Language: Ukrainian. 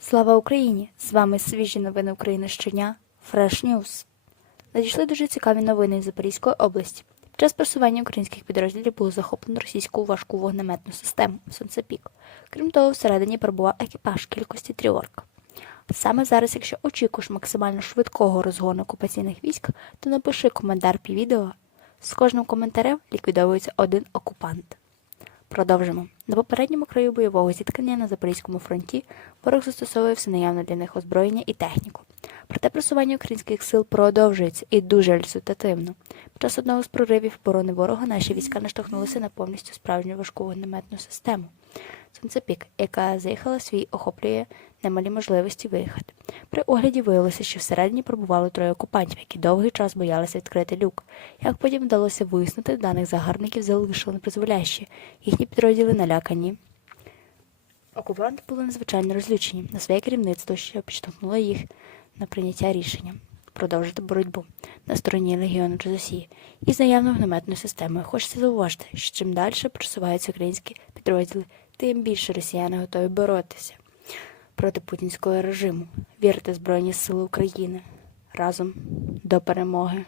Слава Україні! З вами свіжі новини України щодня Fresh News. Надійшли дуже цікаві новини із Запорізької області. Під час просування українських підрозділів було захоплено російську важку вогнеметну систему Сонцепік. Крім того, всередині перебував екіпаж кількості тріорк. Саме зараз, якщо очікуєш максимально швидкого розгону окупаційних військ, то напиши коментар під відео. З кожним коментарем ліквідовується один окупант. Продовжимо. На попередньому краю бойового зіткнення на Запорізькому фронті ворог застосовує все наявне для них озброєння і техніку. Проте просування українських сил продовжується і дуже результативно. Під час одного з проривів оборони ворога наші війська наштовхнулися на повністю справжню важку вогнеметну систему. Сонцепік, яка заїхала свій, охоплює немалі можливості виїхати. При огляді виявилося, що всередині пробувало троє окупантів, які довгий час боялися відкрити люк. Як потім вдалося вияснити, даних загарбників залишили непризволящі. Їхні підрозділи налякані. Окупанти були надзвичайно розлючені на своє керівництво, що підштовхнуло їх на прийняття рішення продовжити боротьбу на стороні легіону Росії і з наявною гнометною системою. Хочеться зауважити, що чим далі просуваються українські підрозділи, тим більше росіяни готові боротися проти путінського режиму. Вірте Збройні Сили України разом до перемоги.